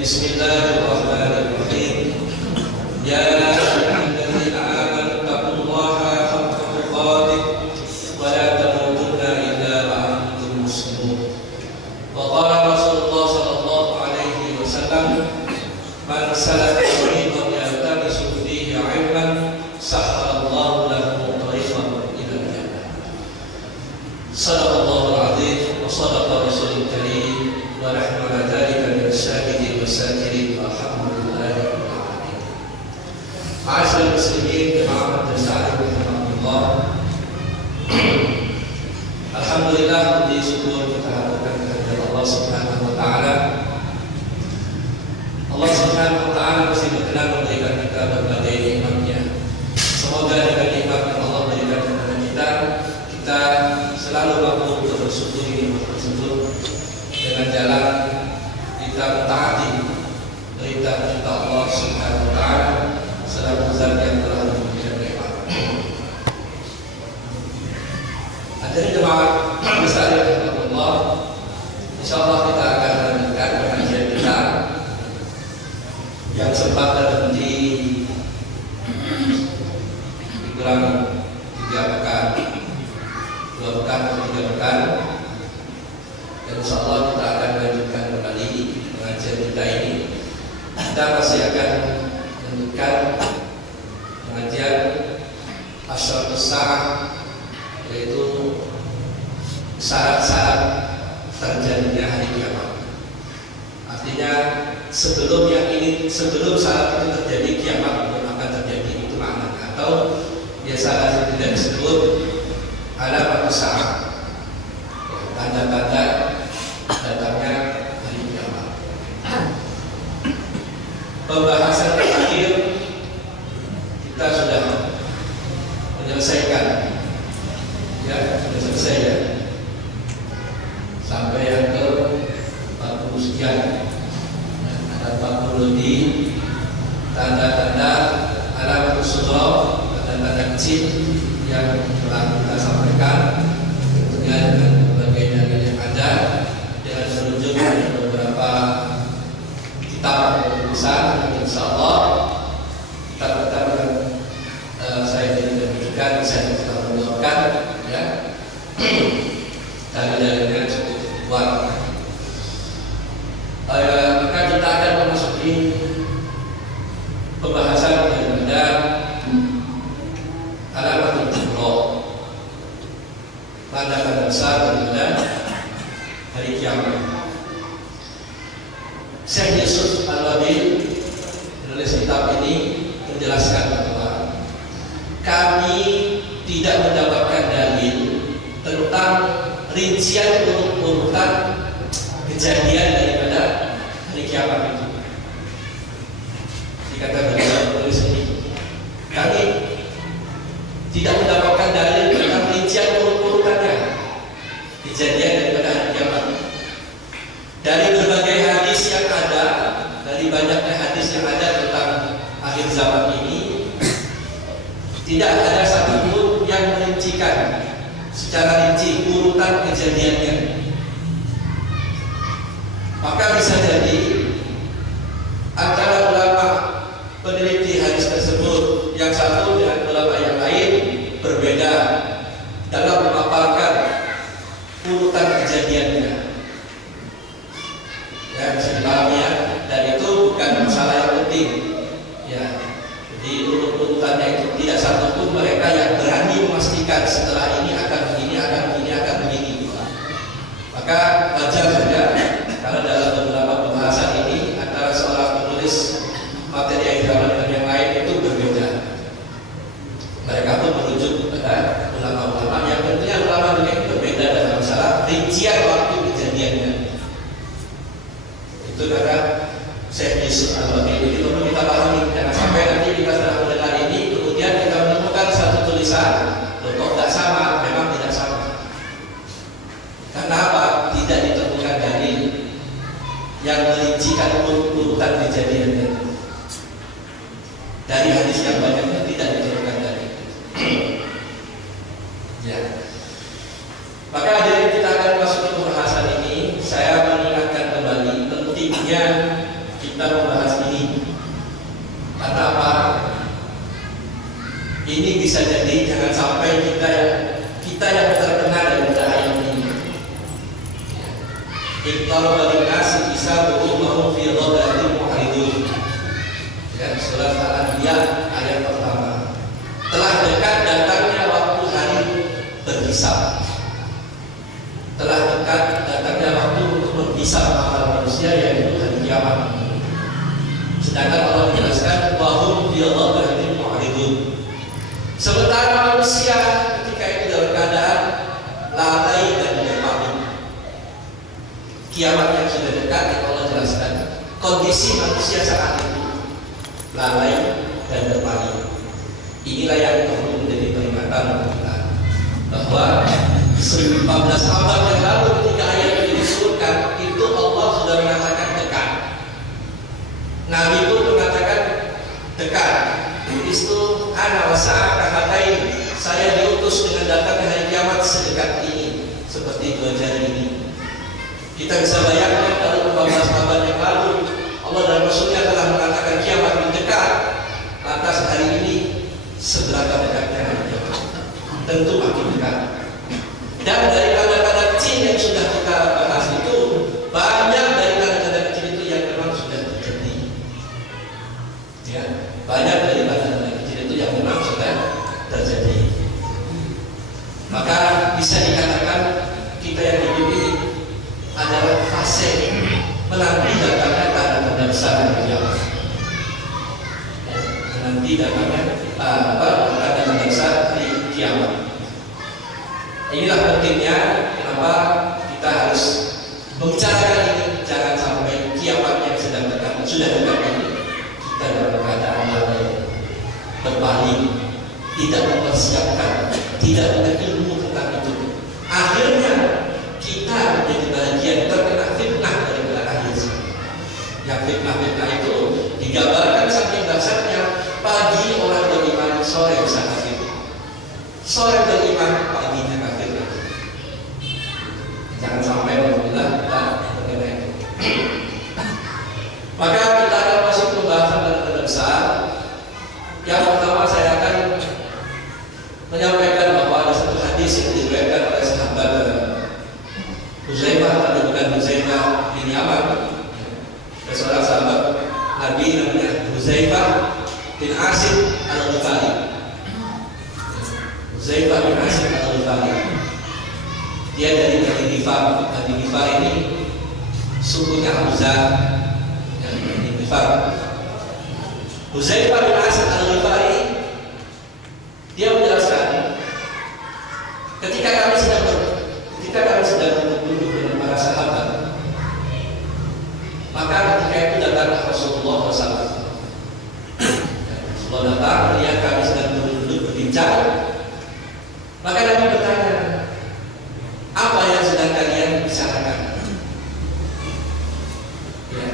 Bismillahirrahmanirrahim. Ya ayyuhalladzina amanu taqullaha haqqa tuqatih wa la tamutunna illa wa antum muslimun. Wa qala Rasulullah sallallahu alaihi wasallam, man salaka tariqan yaltamisu fihi 'ilman sahhalallahu lahu tariqan ila al-jannah. Shadaqallahul 'azim wa shadaqa rasulul karim wa nahnu ala dzalika min syahidin wa syakirin walhamdulillahi rabbil alamin. Ma'asyiral muslimin jamaah majelis rahimahullah. Alhamdulillah, puji syukur kita haturkan kepada Allah Subhanahu wa taala. Allah Subhanahu wa taala masih berkenan memberikan kita berbagai nikmat-Nya. Semoga dengan nikmat yang Allah berikan kepada kita selalu mampu untuk bersyukuri nikmat tersebut dengan jalan kita mentaati perintah Allah Subhanahu wa taala selaku zat yang telah memberikan nikmat. Hadirin jemaah besar Allah, insyaallah kita akan melanjutkan pengajian kita yang sempat terhenti kurang 3 pekan, 2 pekan atau 3 pekan. Dan insyaallah kita akan lanjutkan kembali pengajian kita ini. Kita masih akan melanjutkan pengajian Asyratus Sa'ah, yaitu syarat-syarat terjadinya hari kiamat. Artinya sebelum syarat itu terjadi, kiamat belum akan terjadi, itu maknanya. Atau biasa tidak disebut alamat sa'ah, tanda-tanda datangnya hari kiamat. Pembahasan terakhir kita sudah menyelesaikan, sudah selesai ya, sampai yang ke 40 sekian. Ada 40 lebih tanda-tanda alamat sughra, tanda-tanda kecil yang telah kita sampaikan, tentunya dengan berbagai dalil yang ada, dengan merujuk pada beberapa kitab atau tulisan. Insyaallah kitab-kitab yang saya tidak berikan bisa kita menunjukkan ya, dalil-dalilnya cukup kuat. Maka kita akan memasuki pembahasan daripada alamat kubra, tanda-tanda besar daripada hari kiamat. Syekh Yusuf Al-Wabil menulis kitab ini menjelaskan bahwa kami tidak mendapatkan dalil tentang rincian urutan kejadian daripada hari kiamat itu. Dikatakan dalam tulis ini, kami tidak mendapatkan dalil tentang rincian urutannya kejadian daripada hari kiamat. Dari berbagai hadis yang ada, dari banyaknya hadis yang ada tentang akhir zaman ini, tidak ada satupun yang merincikan secara rinci urutan kejadiannya. Maka bisa jadi antara ulama peneliti hadis tersebut yang satu dengan ulama yang lain berbeda dalam memaparkan urutan kejadiannya. Ya, bisa dipahami ya, dan itu bukan masalah yang penting. Ya, jadi urutannya itu tidak satupun mereka yang berani memastikan setelah ini akan begini, akan begini, akan begini. Maka wajar saja kalau dalam beberapa pembahasan ini antara seorang penulis materi agama dengan yang lain itu berbeda. Mereka pun merujuk kepada ulama-ulama yang tentunya ulama dunia itu berbeda dalam masalah rincian waktu kejadiannya. Itu kata Syekh Yusuf Al-Wabil. Ini perlu kita pahami, jangan sampai nanti kita sudah mendengar ini kemudian kita menemukan satu tulisan kok tidak sama. Memang tidak sama. Karena apa? Tidak ditemukan dalil yang merincikan urutan kejadiannya. Dari hadis yang banyaknya tidak ditemukan dalil. Ya. Maka hadirin, kita akan masuk ke pembahasan ini. Saya mengingatkan kembali pentingnya kita jadi jangan sampai kita yang terkena dari ayat ini. Iqtaraba lin-nasi hisabuhum wa hum fi ghaflatin mu'ridun. Ya, surat Al-Anbiya ayat pertama. Telah dekat datangnya waktu hari berhisab. Telah dekat datangnya waktu untuk berhisab amal manusia, yaitu hari kiamat. Sedangkan Allah menjelaskan wa hum fi ghaflatin mu'ridun. Sementara manusia ketika itu dalam keadaan lalai dan berpaling. Kiamat yang sudah dekat yang Allah jelaskan. Kondisi manusia saat itu lalai dan berpaling. Inilah yang perlu menjadi peringatan kita bahwa 14 abad yang lalu ketika ayat ini diturunkan, itu Allah sudah mengatakan dekat. Nabi pun mengatakan dekat. Itu ana wasa'aka hadain, saya diutus dengan datangnya hari kiamat sedekat ini, seperti 2 jari ini. Kita bisa bayangkan kalau 14 abad yang lalu Allah dan Rasulnya telah mengatakan kiamat mendekat, lantas hari ini seberapa dekatnya hari kiamat? Tentu makin dekat. Dan dari tanda-tanda kecil yang sudah kita bahas itu, banyak dari tanda-tanda kecil itu yang memang sudah terjadi. Ya, banyak dari tanda-tanda kecil itu yang memang sudah terjadi. Maka bisa dikatakan kita yang hidup ini adalah fase menanti datangnya tanda-tanda besar dari kiamat. Menanti datangnya tanda-tanda besar di kiamat. Inilah pentingnya kenapa kita harus membicarakan ini. Jangan sampai kiamat yang sedang dekat, sudah dekat ini, kita dalam keadaan lalai, berpaling, tidak mempersiapkan, tidak punya ilmu tentang itu. Akhirnya kita menjadi bagian terkena fitnah dari akhir zaman. Yang fitnah-fitnah itu digambarkan saking dahsyatnya. Pagi orang beriman, sore bisa kafir. Sore beriman, paginya kafir. Jangan sampai alhamdulillah kita terkena itu. Maka kita akan masuk pembahasan tanda-tanda besar. Yang pertama saya akan menyampaikan bahwa ada satu hadis yang diriwayatkan oleh sahabat Huzaifah, tapi bukan Huzaifah bin Yaman. Ada seorang sahabat Nabi namanya Huzaifah bin Asim al-Ghifari. Huzaifah bin Asim al-Ghifari. Dia dari Ghifar. Dari Ghifar ini sukunya Hamzah. Dari Ghifar. Huzaifah bin Asim al-Ghifari dia menjelaskan ketika kami sedang duduk dengan para sahabat, maka ketika itu datang Rasulullah SAW. Rasulullah datang melihat kami sedang duduk berbincang, maka Nabi bertanya, apa yang sedang kalian bicarakan? Ya.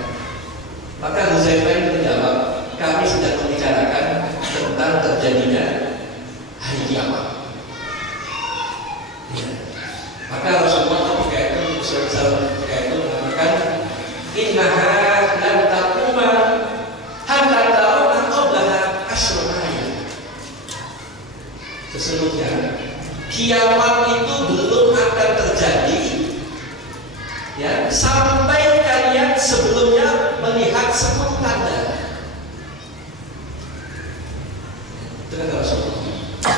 Maka Huzaifah ini menjawab, kami sedang membicarakan tentang terjadinya hari kiamat. Ya. Maka Rasulullah ketika itu mengatakan, innaha lan taquma hatta tarawna qablaha asyra. Sesungguhnya kiamat itu belum akan terjadi, ya, sampai kalian sebelumnya melihat 10 tanda. Itu kata Rasulullah.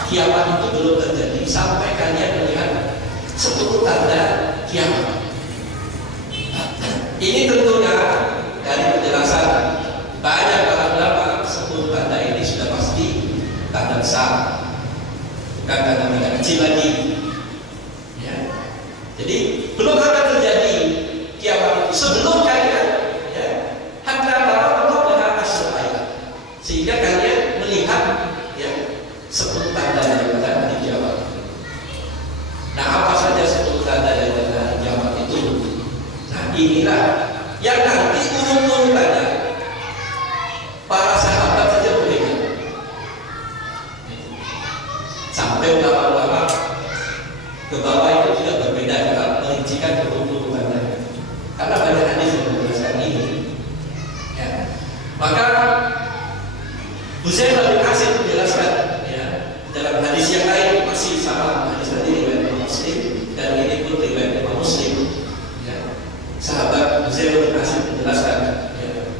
Kiamat itu belum terjadi sampai kalian melihat 10 tanda kiamat. Ini tentunya dari penjelasan banyak para ulama, 10 tanda ini sudah pasti tanda besar, bukan tanda-tanda kecil lagi. Ya. Jadi belum akan terjadi kiamat itu sebelum kalian, ya, hatta tarawna qablaha asyra, sehingga kalian melihat, ya, 10 tanda dari tanda kiamat. Nah, apa saja 10 tanda dari tanda kiamat itu? Nah, inilah yang nanti urut-urutannya para sahabat saja berbeda. Sampai ulama-ulama ke bawah itu juga berbeda dalam merincikan urut-urutannya. Karena banyak hadis yang menjelaskan ini. Ya. Maka Huzaifah bin Asim menjelaskan, ya, dalam hadis Hadis yang lain masih sama, hadis tadi riwayat Imam Muslim dan ini pun riwayat Imam Muslim. Ya. Sahabat Zaid bin Asim menjelaskan ya,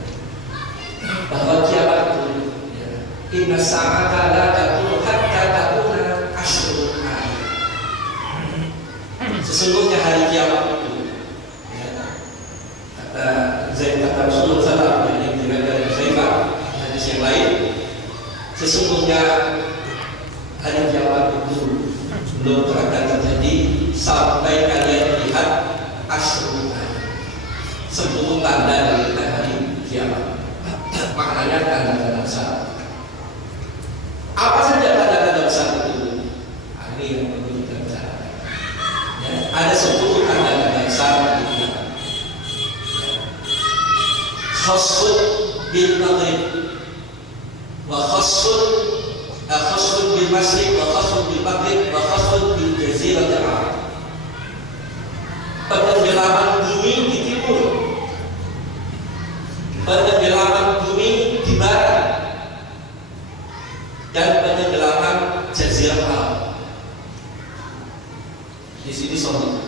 bahwa kiamat itu ya, inna sa'ata la takunu hatta takuna ashrul ayat. Sesungguhnya hari kiamat itu ya, kata Zaid, kata Rasulullah SAW yang diriwayatkan Zaifah hadis yang lain, sesungguhnya hari kiamat itu belum akan terjadi sampai kalian lihat asrul ayat, 10 tanda dari hari kiamat. Maknanya tanda-tanda besar. Apa saja tanda-tanda besar itu? Ini yang perlu kita bicarakan. Ya, ada 10 tanda-tanda besar dari kiamat. Khasfun bil maghrib wa khasfun bil masyriq wa khasfun bil maghrib wa khasfun bil jaziratil arab. Penenggelaman bumi di timur, penenggelaman bumi di barat, dan penenggelaman jazirah Arab. Di sini soal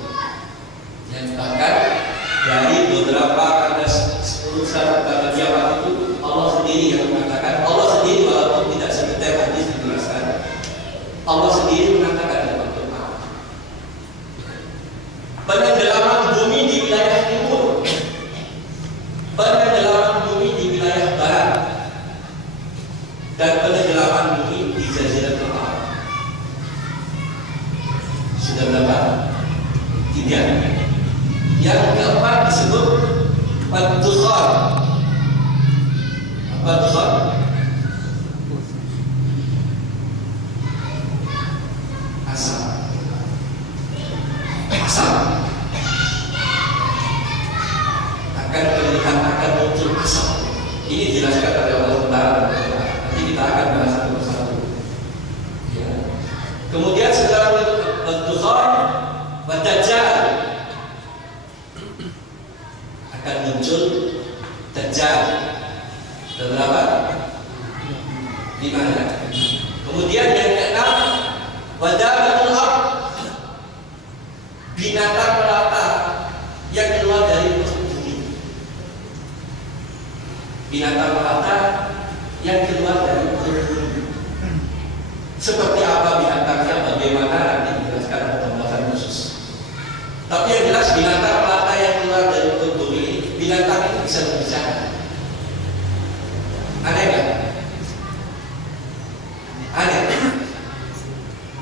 yang bahkan dari beberapa ada 10 tanda kiamat itu Allah sendiri yang mengatakan, Allah sendiri walaupun tidak sedetail hadis dijelaskan, Allah sendiri mengatakan dalam Quran, penenggelaman bumi di wilayah timur, penenggelaman bumi di wilayah barat, dan penenggelaman bumi di jazirah Arab. Sudah berapa? 3. Yang keempat disebut ad-dukhan. Apa dukhan? Asap. Asap. Akan terlihat, akan muncul asap. Ini dijelaskan oleh Allah Taala. Nanti kita akan bahas satu persatu. Ya. Kemudian setelah ad-dukhan, ad-dajjal, akan muncul Dajjal. Berapa? 5. Kemudian yang keenam, wadabatul ardh, binatang melata yang keluar dari perut bumi. Binatang melata yang keluar dari perut bumi. Seperti apa binatangnya, bagaimana nanti dijelaskan oleh pembahasan khusus. Tapi yang jelas binatang melata yang keluar dari perut bumi, binatang itu bisa berbicara. Aneh nggak? Aneh.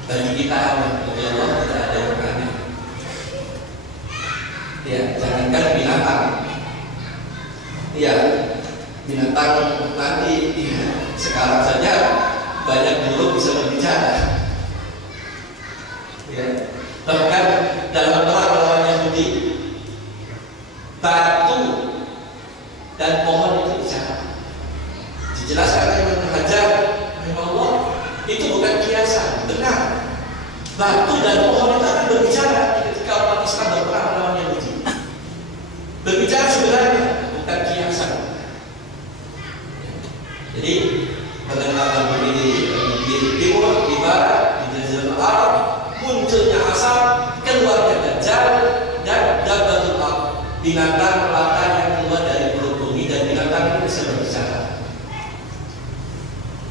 Bagi kita aneh, bagi Allah tidak ada yang aneh. Ya, jangankan binatang. Ya, binatang nanti ya, sekarang saja banyak burung bisa berbicara. Ya, bahkan dalam perang melawan Yahudi, batu dan pohon itu bicara. Dijelaskan oleh Ibnu Hajar, Allah, itu bukan kiasan, benar. Batu dan pohon itu akan berbicara ketika umat Islam berperang melawan Yahudi. Berbicara sebenarnya, bukan kiasan. Jadi pendengaran berdiri di timur, di barat, di jazirah Arab, munculnya asap, keluarnya Dajjal dan Dabbatul Ardh, binatang melata yang keluar dari perut bumi, dan binatang itu bisa berbicara.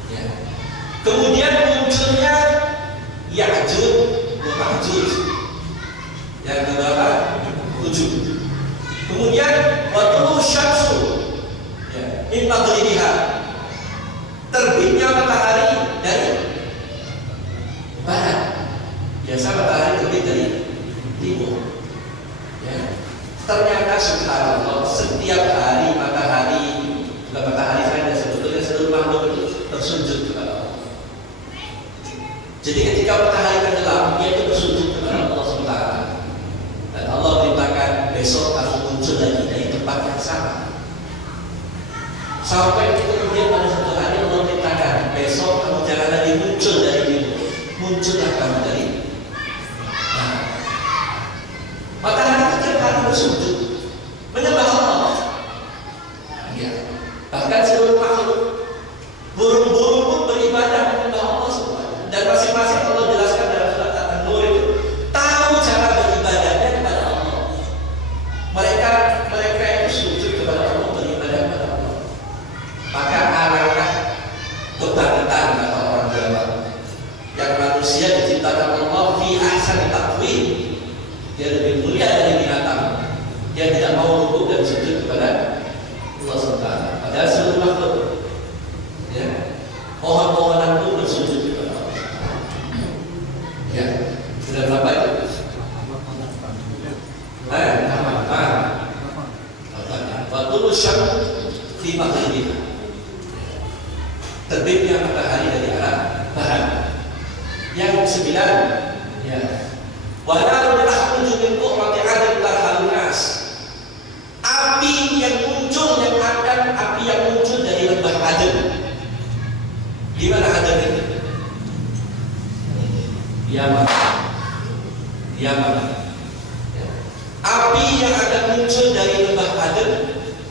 Ya. Kemudian munculnya Ya'juj wa Ma'juj. Yang keberapa? 7. Kemudian watulu syamsu, ya, min maghribiha, terbitnya matahari dari barat. Biasa matahari terbit dari timur. Ya. Ternyata subhanallah, setiap hari matahari, bukan matahari saja, sebetulnya seluruh makhluk itu bersujud kepada Allah. Jadi ketika matahari tenggelam, dia itu bersujud kepada Allah SWT. Dan Allah perintahkan besok kamu muncul lagi dari tempat yang sama. Sampai kemudian pada satu hari Allah perintahkan, besok kamu jangan lagi muncul dari timur, muncullah kamu dari barat. Matahari setiap hari bersujud menyembah Allah. Ya. Bahkan seluruh makhluk, burung-burung pun beribadah menyembah Allah SWT. Dan masing-masing diciptakan Allah fi ahsani taqwim. Dia lebih mulia dari binatang. Dia tidak mau rukuk dan sujud kepada Allah SWT. Padahal seluruh makhluk, ya, pohon-pohonan pun bersujud kepada Allah. Ya, sudah berapa itu? Waktu syam di maghrib, terbitnya matahari dari arah barat. Yang 9, ya, walau tahmuju min qurrati adil tarhalunas. Api yang muncul dari lembah Aden. Di mana Aden ini? Yaman. Ya. Api yang akan muncul dari lembah Aden,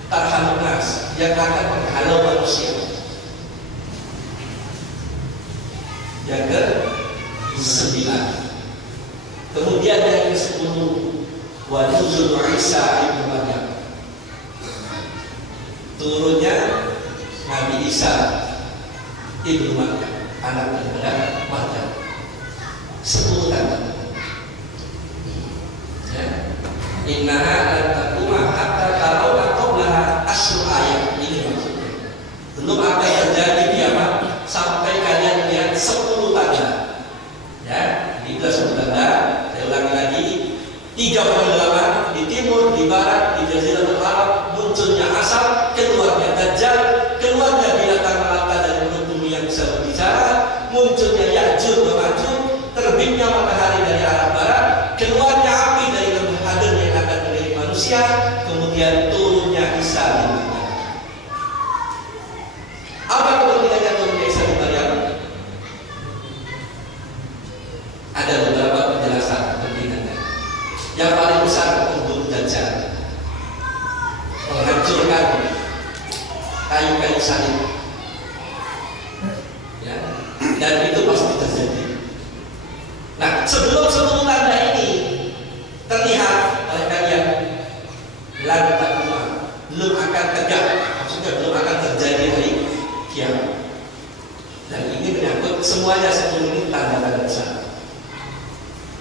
tarhalunas, yang akan menghalau manusia. Yang ke-9. Kemudian yang ke-10, wa nuzul Isa ibnu Maryam. Turunnya Nabi Isa ibnu Maryam, anak daripada Maryam. 10 tanda. Ya. Innaha lan taquma hatta tarawna qablaha asyru ayat. Ini maksudnya. Belum apa yang terjadi kiamat sampai kalian lihat 10 tanda. Ya, itu 10 tanda. Saya ulangi lagi. 3,8 di timur, di barat, di Jazirah Arab munculnya asap, keluarnya Dajjal, keluarnya binatang melata dari mulut bumi yang bisa berbicara, munculnya Ya'juj wa Ma'juj, terbitnya matahari dari arah barat, keluarnya api dari lembah Aden yang akan melilit manusia, kemudian turunnya Isa di Maryam. Apa kepentingannya turunnya Isa di Maryam? Ada beberapa penjelasan kepentingannya. Yang paling besar untuk Dajjal, menghancurkan kayu-kayu salib, ya, dan itu pasti terjadi. Nah, sebelum 10 tanda ini terlihat oleh kalian, belum akan tegak, maksudnya belum akan terjadi hari kiamat. Dan ini menyangkut semuanya 10 ini tanda-tanda besar.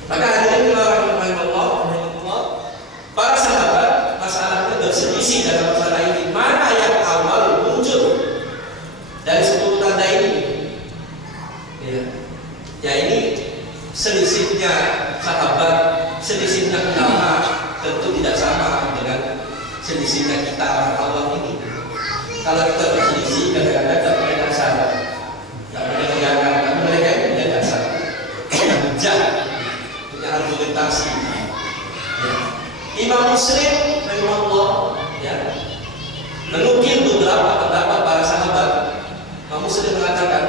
Maka hadirin Allah, para sahabat masalahnya berselisih dalam masalah ini. Mana yang awal muncul dari 10 tanda ini? Ya ini selisihnya sahabat, selisihnya ulama tentu tidak sama dengan selisihnya kita orang awam ini. Kalau kita berselisih kadang-kadang tak punya dasar, tak punya pegangan, tapi mereka itu punya dasar, punya hujah, punya argumentasi. Ya. Imam Muslim rahimahullah, ya, menukil beberapa pendapat para sahabat. Imam Muslim mengatakan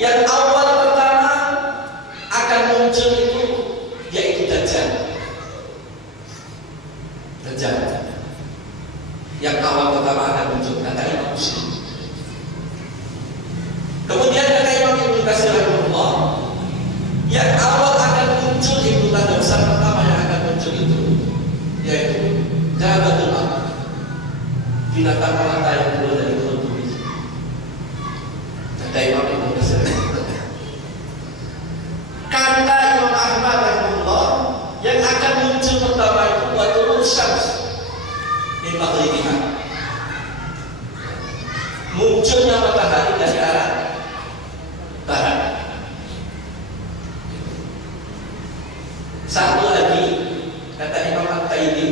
yang awal pertama akan muncul itu yaitu Dajjal. Dajjal yang awal pertama akan muncul, kata Imam Muslim. Kemudian kata Imam Ibnu Katsir rahimahullah, yang awal akan muncul itu tanda besar pertama yang akan muncul itu yaitu Dabatul Ard, binatang melata yang keluar dari mulut bumi. Kata Imam Ibnu Katsir. Kata Imam Ahmad rahimahullah, yang akan muncul pertama itu Watul Syams min maghribiha, munculnya matahari dari arah barat. Satu lagi kata Imam At-Taimi,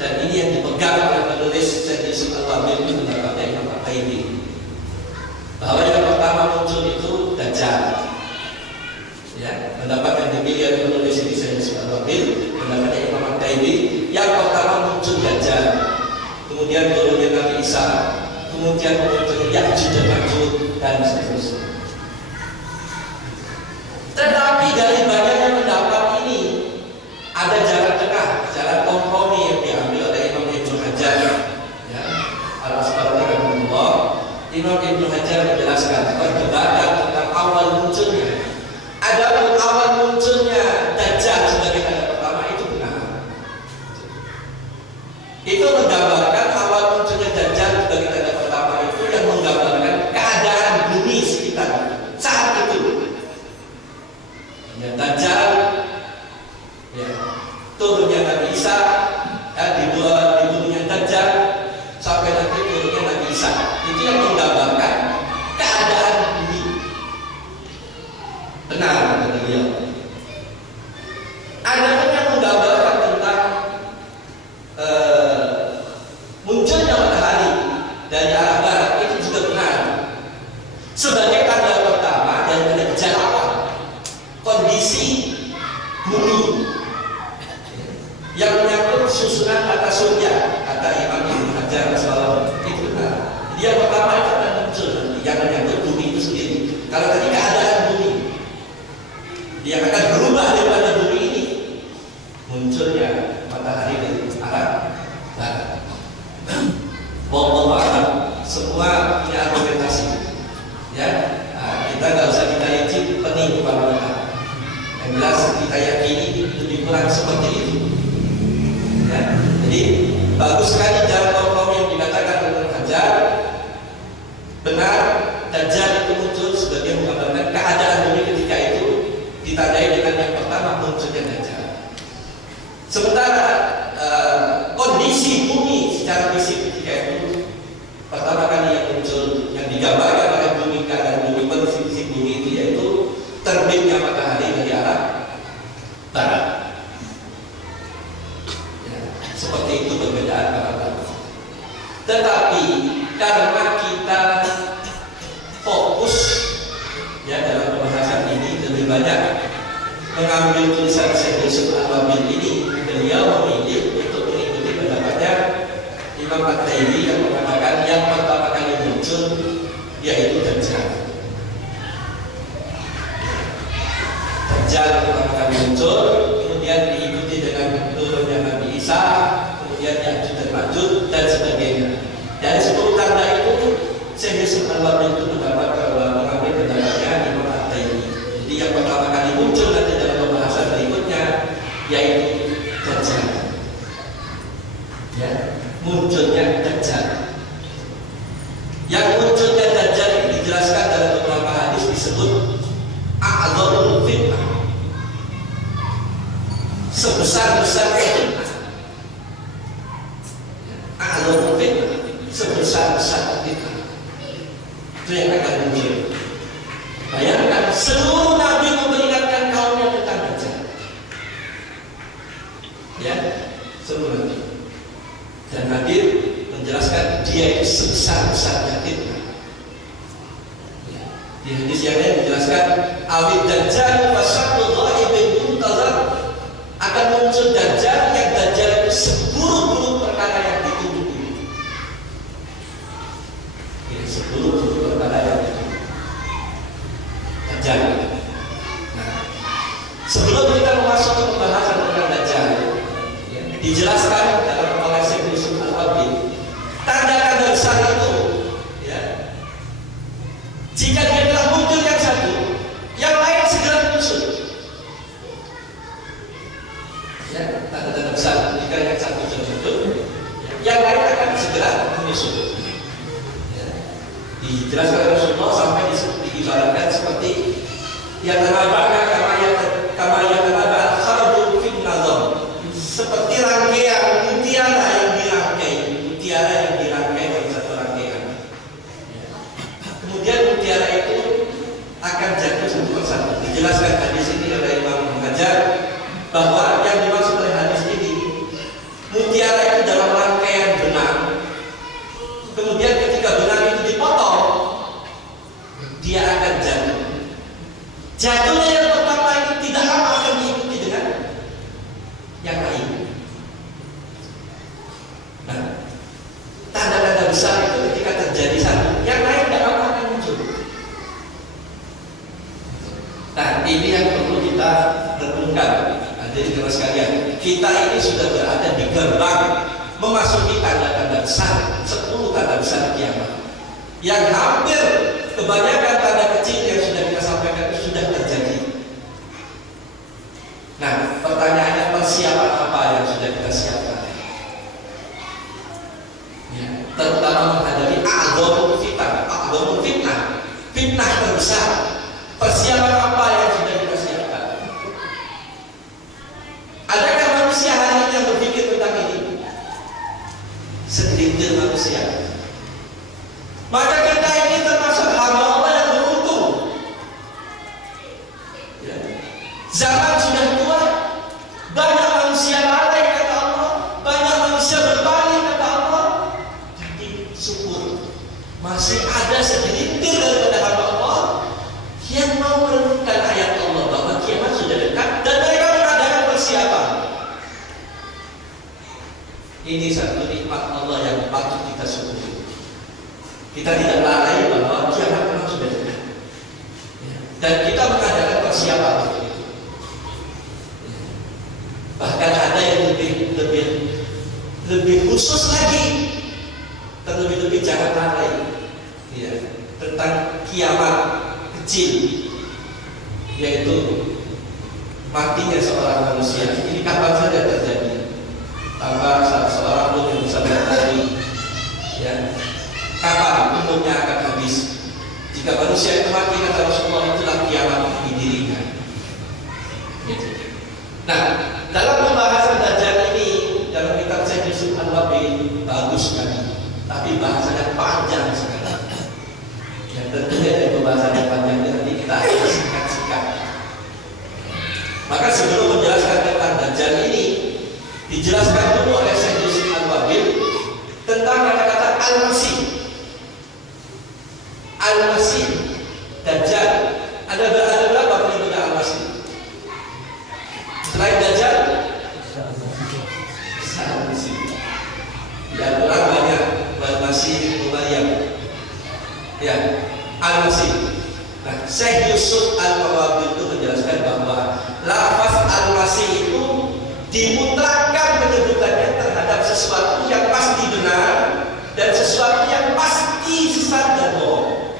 dan ini yang dipegang oleh penulis Syekh Yusuf Al-Wabil, itu pendapatnya Imam At-Taimi, bahwa yang pertama muncul itu Dajjal. Ya, pendapat yang dimiliki oleh penulis ini Syekh Yusuf Al-Wabil, pendapatnya Imam At-Taimi, yang pertama muncul Dajjal, kemudian turunnya Nabi Isa, kemudian muncul Ya'juj dan Ma'juj, dan seterusnya. Tetapi dari banyaknya pendapat ini ada jalan tengah, jalan kompromi yang diambil oleh Imam Ibnu Hajar, ya, Al-Asqalani rahimahullah. Imam Ibnu Hajar menjelaskan perdebatan tentang awal munculnya. Adapun awal munculnya Dajjal sebagai tanda pertama itu benar. Itu menggambarkan awal munculnya Dajjal sebagai tanda pertama itu yang menggambarkan keadaan bumi sekitar saat itu. Ya, Dajjal, ya, turunnya Nabi Isa, ya, dibunuhnya Dajjal, sampai nanti turunnya Nabi Isa. Itu yang menggambarkan keadaan bumi. Benar kata beliau. Ada yang menggambarkan tentang munculnya matahari dari arah barat, itu juga benar. Sebagai tanda pertama dan gejala awal kondisi bumi yang menyangkut susunan tata surya, kata Imam Ibnu Hajar Asqalani, itu benar. Dia pertama itu akan muncul nanti yang menyangkut bumi itu sendiri. Kalau tadi keadaan bumi, dia akan berubah daripada bumi ini, munculnya matahari dari arah barat. Wallahu a'lam. Semua punya argumentasi. Ya, kita nggak usah kita yakin pening kepala kita. Yang jelas kita yakini lebih kurang seperti itu. Ya, jadi bagus sekali jalan kaum yang dikatakan oleh Hajar. Benar, Dajjal itu muncul sebagai menggambarkan keadaan bumi ketika itu, ditandai dengan yang pertama munculnya Dajjal. Sementara kondisi bumi secara fisik ketika itu pertama kali yang muncul, yang digambarkan oleh bumi, keadaan bumi, kondisi fisik bumi itu yaitu terbitnya matahari dari arah barat. Ya, seperti itu perbedaan para. Tetapi karena kita fokus ya dalam pembahasan ini lebih banyak mengambil tulisan Syekh Yusuf Al-Wabil ini, beliau memilih untuk mengikuti pendapatnya Imam At-Taimi yang mengatakan yang pertama kali muncul yaitu Dajjal. Dajjal pertama kali muncul, kemudian diikuti dengan turunnya Nabi Isa, kemudian Ya'juj dan Ma'juj dan sebagainya. Dari 10 tanda itu Syekh Yusuf Al-Wabil itu mengambil pendapatnya Imam At-Taimi. Jadi yang pertama kali muncul nanti dalam pembahasan berikutnya yaitu Dajjal. Ya, munculnya Dajjal. Yang munculnya Dajjal ini dijelaskan dalam beberapa hadis disebut a'dzamul fitnah. Sebesar-besar fitnah. A'dzamul fitnah, sebesar-besar fitnah. Itu yang akan muncul. Bayangkan seluruh nabi memperingatkan kaumnya tentang Dajjal. Ya, seluruh nabi. Dan Nabi menjelaskan dia itu sebesar-besarnya fitnah. Ya. Di hadis yang lain dijelaskan awid Dajjal fasyaqul ghaibin muntazar, akan muncul Dajjal yang Dajjal itu seburuk-buruk perkara yang ditunggu. Ya, seburuk-buruk perkara yang ditunggu Dajjal. Nah, sebelum kita memasuki pembahasan tentang Dajjal, ya, dijelaskan dalam Syekh Yusuf Al-Wabil tanda-tanda besar itu, ya, jika dia telah muncul yang satu, yang lain segera menyusul. Ya, tanda-tanda besar jika yang satu sudah muncul, yang lain akan segera menyusul. Ya, dijelaskan oleh Rasulullah sampai diibaratkan seperti yang terabaknya kamaya terabak kharbu fin nazam, seperti rangkaian mutiara yang dirangkai dalam satu rangkaian. Kemudian mutiara itu akan jatuh satu persatu. Dijelaskan hadis ini oleh Imam Hajar bahwa yang dimaksud oleh hadis ini, mutiara itu dalam rangkaian benang. Kemudian ketika benang itu dipotong, dia akan jatuh. Jatuhnya yang pertama itu tidak lama akan diikuti dengan yang lain. Nah, tanda-tanda besar itu ketika terjadi satu, yang lain tidak lama akan muncul. Nah, ini yang perlu kita renungkan. Jadi teman sekalian, kita ini sudah berada di gerbang memasuki tanda-tanda besar, 10 tanda besar kiamat. Yang hampir kebanyakan tanda kecil yang sudah kita sampaikan itu sudah terjadi. Nah, pertanyaannya, persiapan apa yang sudah kita siapkan? Ya, terutama menghadapi a'dzamul fitnah, fitnah terbesar. Persiapan apa yang sudah kita siapkan? manusia. Maka kita ini termasuk hamba Allah yang beruntung. Ya. Zaman sudah tua, banyak manusia lalai kata Allah, banyak manusia berpaling kata Allah. Tapi syukur masih ada segelintir daripada hamba Allah yang mau merenungkan ayat Allah bahwa kiamat sudah dekat dan mereka mengadakan persiapan. Ini satu nikmat Allah yang patut kita syukuri. Kita tidak lalai bahwa kiamat memang sudah dekat, dan kita mengadakan persiapan untuk itu. Bahkan ada yang lebih khusus lagi, terlebih jangan lalai ya, tentang kiamat kecil, yaitu matinya seorang manusia. Ini kapan saja terjadi, tanpa seorang pun yang bisa mengetahui ya, kapan umurnya akan habis. Jika manusia itu mati kata Rasulullah, itulah kiamat di dirinya. Gitu. Nah, dalam pembahasan Dajjal ini dalam kitab Syekh Yusuf Al-Wabil bagus sekali, tapi bahasanya panjang sekali. Yang tentunya dari pembahasan yang panjang ini nanti kita akan singkat-singkat. Maka sebelum menjelaskan tentang Dajjal ini, dijelaskan dulu oleh Syekh Yusuf Al-Wabil tentang kata-kata Al-Masih. Al-Masih, Dajjal. Ada berapa penyebutan Al-Masih? Selain Dajjal, Al-Masih. Ya, orang banyak Al-Masih, Maryam. Ya, Al-Masih. Nah, Syekh Yusuf Al-Wabil itu menjelaskan bahwa lafaz Al-Masih itu dimutlakkan penyebutannya terhadap sesuatu yang pasti benar dan sesuatu yang pasti sesat dan bohong.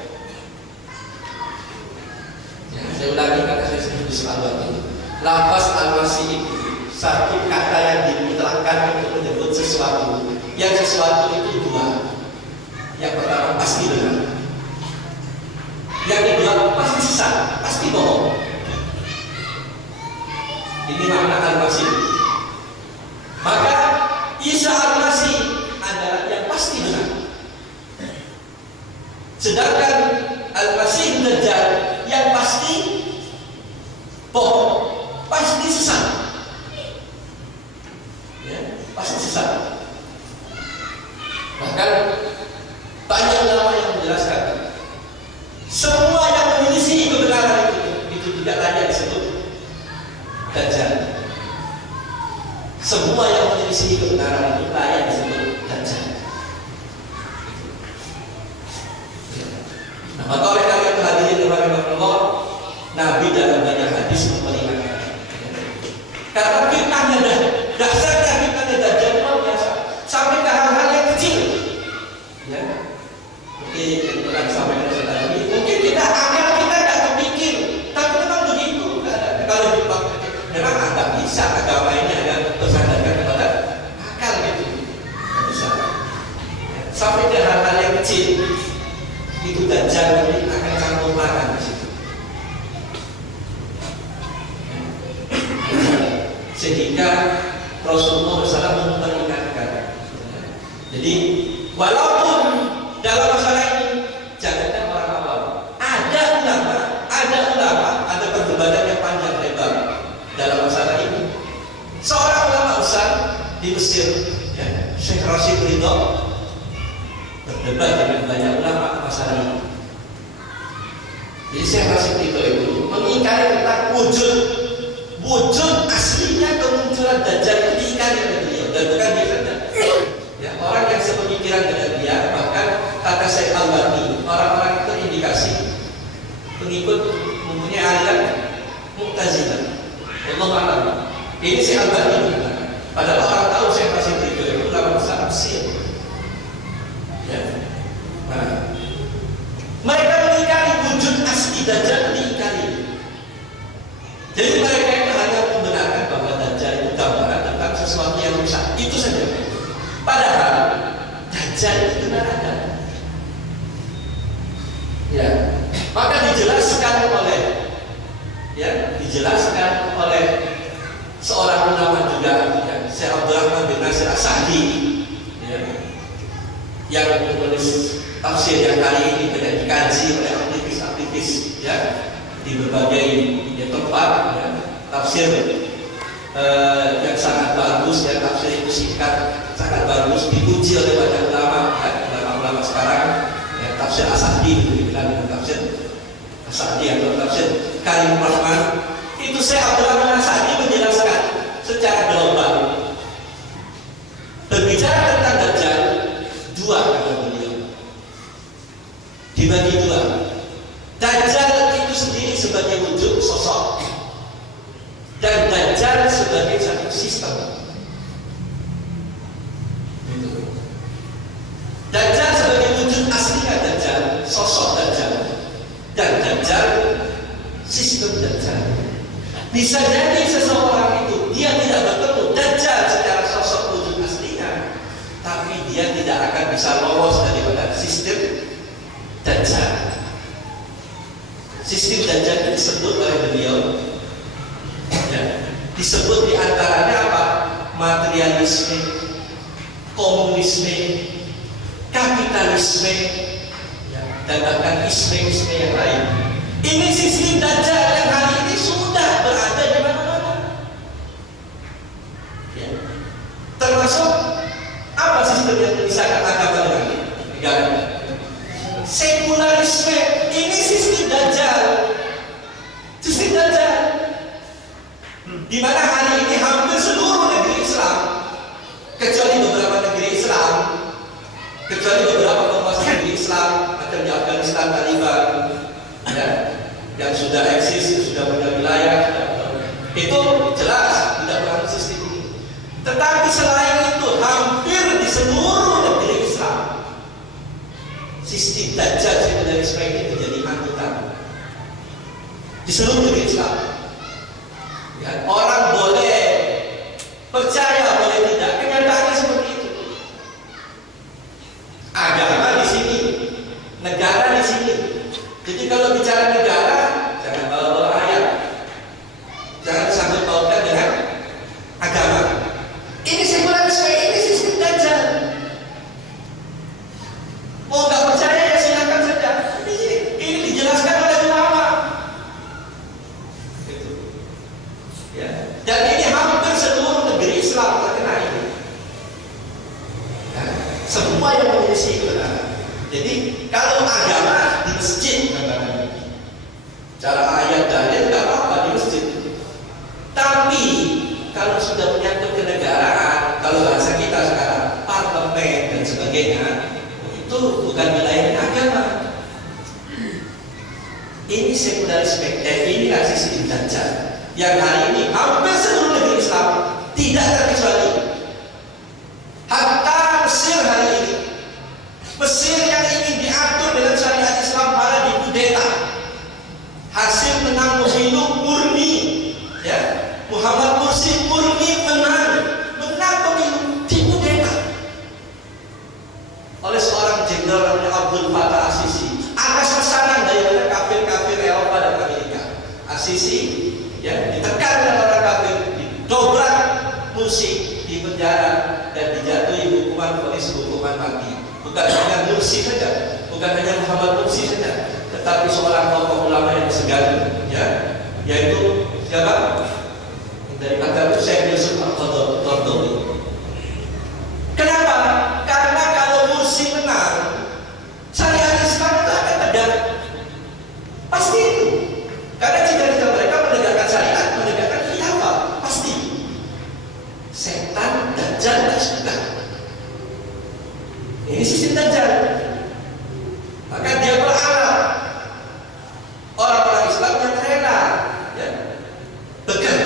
Ya, saya ulangi kata saya sebut Al-Wabil. Lafaz Al-Masih itu satu kata yang dimutlakkan untuk menyebut sesuatu. Yang sesuatu itu dua. Yang pertama pasti benar. Yang kedua pasti sesat, pasti bohong. Ini makna Al-Masih. Maka Isa Al-Masih adalah yang pasti benar. Sedangkan Al-Masih Dajjal yang pasti bohong, pasti sesat. Ya, pasti sesat. Bahkan banyak ulama yang menjelaskan semua yang menyelisih kebenaran itu tidak layak disebut Dajjal. Semua yang menyelisih kebenaran itu layak disebut Dajjal. Nah, maka oleh karena itu hadirin rahimahullah, Nabi dalam banyak hadis memperingatkan. Karena fitnahnya dasarnya fitnahnya Dajjal luar biasa, sampai ke hal-hal yang kecil. Ya, seperti yang pernah disampaikan tadi, mungkin kita akal kita tidak terpikir, tapi memang begitu. Kalau memang agak bisa agama ini agak tersandarkan kepada akal gitu, tidak bisa. Sampai ke hal-hal yang kecil itu Dajjal nanti akan campur tangan di situ. Sehingga Rasulullah SAW memperingatkan. Jadi walaupun dalam masalah ini jangan orang awam, ada ulama, ada perdebatan yang panjang lebar dalam masalah ini. Seorang ulama besar di Mesir, ya, Syekh Rashid Ridho, berdebat dengan banyak ulama masalah ini. Jadi Syekh Rashid Ridho itu mengingkari tentang wujud aslinya kemunculan Dajjal itu diingkari oleh beliau, dan bukan dia saja. Ya, orang yang sepemikiran dengan dia, bahkan kata Syekh Al-Bani, orang-orang itu indikasi pengikut mempunyai aliran Mu'tazilah. Allah a'lam. Ini Syekh Al-Bani mengatakan. Padahal orang tahu Syekh Rashid Ridho itu ulama besar Mesir. Ya. Nah, mereka mengingkari wujud asli Dajjal, diingkari. Jadi mereka itu hanya membenarkan bahwa Dajjal itu gambaran tentang sesuatu yang rusak. Itu saja. Padahal Dajjal itu benar ada. Ya, maka dijelaskan oleh seorang ulama juga, ya, Syekh Abdurrahman bin Nasir As-Sa'di. Ya. yang menulis tafsir yang kali ini banyak dikaji oleh aktivis-aktivis ya di berbagai tempat ya. Tafsir yang sangat bagus ya, tafsir itu singkat, sangat bagus, dipuji oleh banyak ulama ya, ulama-ulama sekarang ya, tafsir As-Sa'di dibilang dengan tafsir As-Sa'di atau tafsir Karim Rahman. Itu saya Abdul Rahman As-Sa'di menjelaskan secara global. Berbicara tentang Dajjal, dua kata beliau, dibagi dua. Dajjal itu sendiri sebagai wujud sosok, dan Dajjal sebagai satu sistem. Dajjal sebagai wujud aslinya Dajjal, sosok Dajjal, dan Dajjal sistem Dajjal. Bisa jadi seseorang itu dia tidak bertemu Dajjal secara sosok wujud aslinya, tapi dia tidak akan bisa lolos daripada sistem Dajjal. Sistem Dajjal disebut oleh beliau ya, disebut diantaranya apa? Materialisme, komunisme, kapitalisme ya, dan bahkan isme-isme yang lain. Ini sistem Dajjal yang hari ini sudah berada di mana-mana ya. Termasuk apa sistem yang memisahkan agama dengan negara? Sekularisme. Ini sistem Dajjal. Sistem Dajjal di mana hari ini hampir seluruh negeri Islam, kecuali beberapa negeri Islam, kecuali beberapa penguasa negeri Islam, macam di Afghanistan Taliban ya, yang sudah eksis, sudah punya wilayah, itu jelas tidak menganut sistem ini. Tetapi selain itu, hampir di seluruh negeri Islam, sistem Dajjal sekularisme ini menjadi angkutan di seluruh negeri Islam. Ya, orang boleh percaya, boleh tidak, kenyataannya seperti itu. Agama di sini, negara di sini. Jadi kalau bicara negara, jangan bawa-bawa ayat, jangan sangkut pautkan dengan agama. Ini sekularisme, ini sistem Dajjal. Mau nggak percaya ya silakan saja. Ini dijelaskan oleh ulama. Ya. Dan ini hampir seluruh negeri Islam terkena ini. Ya. Semua yang mengisi itu. Jadi kalau agama di masjid, cara ayat dalil nggak apa-apa di masjid. Tapi kalau sudah menyangkut kenegaraan, kalau bahasa kita sekarang parlemen dan sebagainya, itu bukan wilayah agama. Ini sekularisme, inilah sistem Dajjal yang hari ini hampir seluruh negeri Islam tidak terkecuali. Hatta Mesir hari ini, Mesir yang ingin diatur dengan syariat Islam malah dikudeta. Hasil menang pemilu murni, ya, Muhammad Mursi murni menang pemilu, dikudeta oleh seorang jenderal namanya Abdul Fattah As-Sisi atas pesanan dari kafir-kafir Eropa dan Amerika. As-Sisi ya ditekan oleh orang kafir, didobrak Mursi, di penjara dan dijatuhi hukuman mati. Bukan hanya Mursi saja, bukan hanya Muhammad Mursi saja, tetapi seorang tokoh ulama yang segala ya, yaitu siapa? Dari kata Syekh Yusuf Al-Qaradawi. Kenapa? Karena kalau Mursi menang, syariat Islam itu akan tegak. Pasti itu. Karena cita-cita mereka menegakkan syariat, menegakkan khilafah, pasti. Setan Dajjal tidak suka. Ini sistem Dajjal. Maka dia berharap orang-orang Islam yang rela ya, bekerja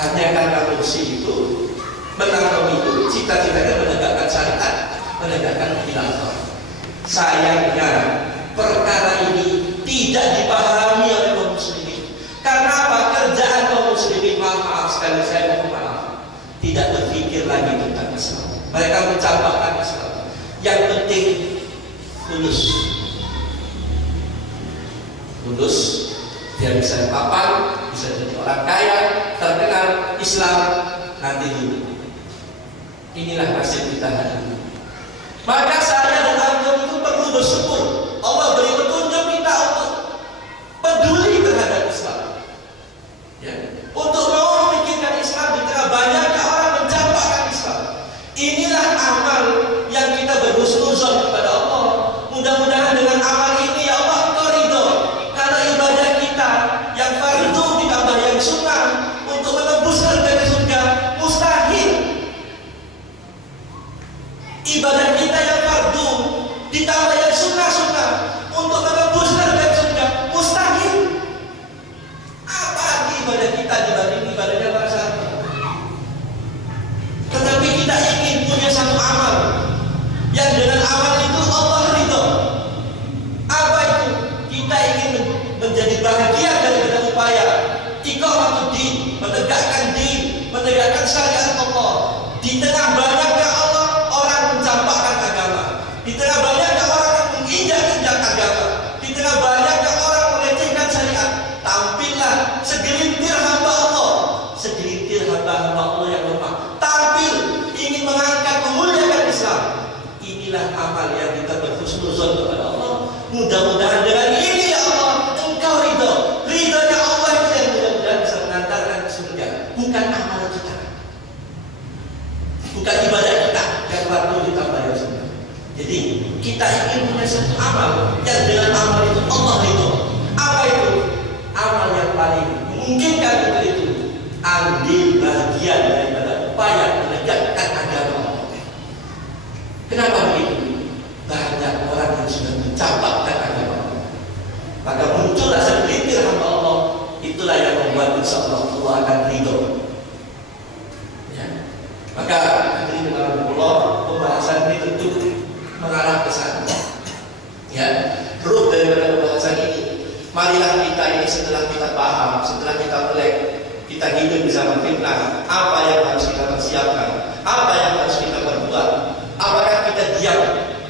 Hanya karena Mursi itu menang pemilu, cita-citanya menegakkan syariat, menegakkan khilafah. Sayangnya perkara ini tidak dipahami oleh kaum muslimin. Karena apa? Kerjaan kaum muslimin, maaf sekali saya mohon maaf, tidak berpikir lagi tentang Islam. Mereka mencampakkan Islam. Yang penting lulus, dia bisa papan, bisa jadi orang kaya, terkenal. Islam nanti dulu. Inilah nasib kita hari ini. Maka saya dan antum itu perlu bersyukur Allah beri petunjuk kita untuk peduli terhadap Islam, ya, untuk mau memikirkan Islam di tengah banyaknya orang mencampakkan Islam. Inilah amal yang kita berhusnuzon kepada Allah. Mudah-mudahan dengan amal ini ya Allah Engkau ridho. Karena ibadah kita yang fardu ditambah yang sunnah untuk menembus surga ke surga mustahil. Ibadah kita yang fardu ditambah yang sunnah untuk menembus surga ke surga mustahil. Apa arti ibadah kita dibanding ibadahnya para sahabat? Tetapi kita ingin punya satu amal yang dengan amal itu Allah ridho. Apa itu? Kita ingin menjadi bagian daripada upaya iqamatuddin, menegakkan syariat Allah. Di tengah banyaknya Allah orang mencampakkan agama, di tengah banyaknya orang yang menginjak-injak agama, di tengah banyaknya orang melecehkan syariat, tampillah segelintir hamba Allah yang lemah, tampil ingin mengangkat memuliakan Islam. Inilah amal yang kita berhusnuzon kepada Allah. Mudah-mudahan dengan ini ya Allah Engkau ridho. Ridhonya Allah itu yang mudah-mudahan bisa mengantarkan ke surga. Bukan amal kita, bukan ibadah kita yang perlu ditambah yang sunnah. Jadi kita ingin punya satu amal yang dengan amal itu Allah ridho. Apa itu? Amal yang paling memungkinkan kita itu ambil bagian daripada upaya menegakkan agama Allah. Kenapa begitu? Banyak orang yang sudah mencampakkan agama Allah, maka muncullah segelintir hamba Allah. Itulah yang membuat insyaallah Allah akan ridho. Ya. Maka hadirin Allah, pembahasan ini tentu mengarah ke sana. Ya, ruh daripada pembahasan ini, marilah kita ini setelah kita paham, setelah kita melek, kita hidup di zaman fitnah, apa yang harus kita persiapkan, apa yang harus kita perbuat. Apakah kita diam?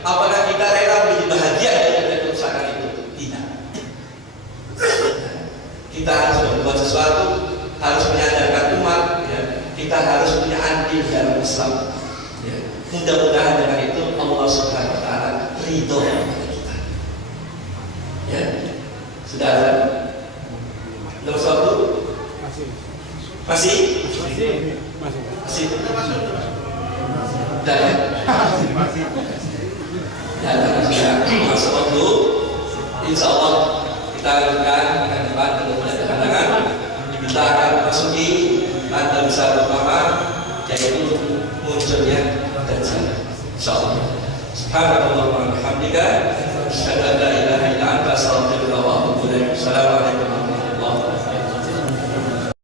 Apakah kita rela menjadi bahagia dari kerusakan itu? Tidak. Kita harus berbuat sesuatu, harus menyadarkan umat, ya. Kita harus punya andil dalam Islam. Ya. Mudah-mudahan dengan itu Allah Subhanahu Wa Taala ridho kepada kita. Ya, sudah ada. Nomor satu. Masih. Dan karena sudah masuk waktu, insya Allah kita akan depan dengan kita akan masuki tanda besar pertama, yaitu munculnya Dajjal. Insya Allah. Subhanallah wa bihamdika, asyhadu an la ilaha illa anta, astaghfiruka wa atubu ilaik. Assalamualaikum.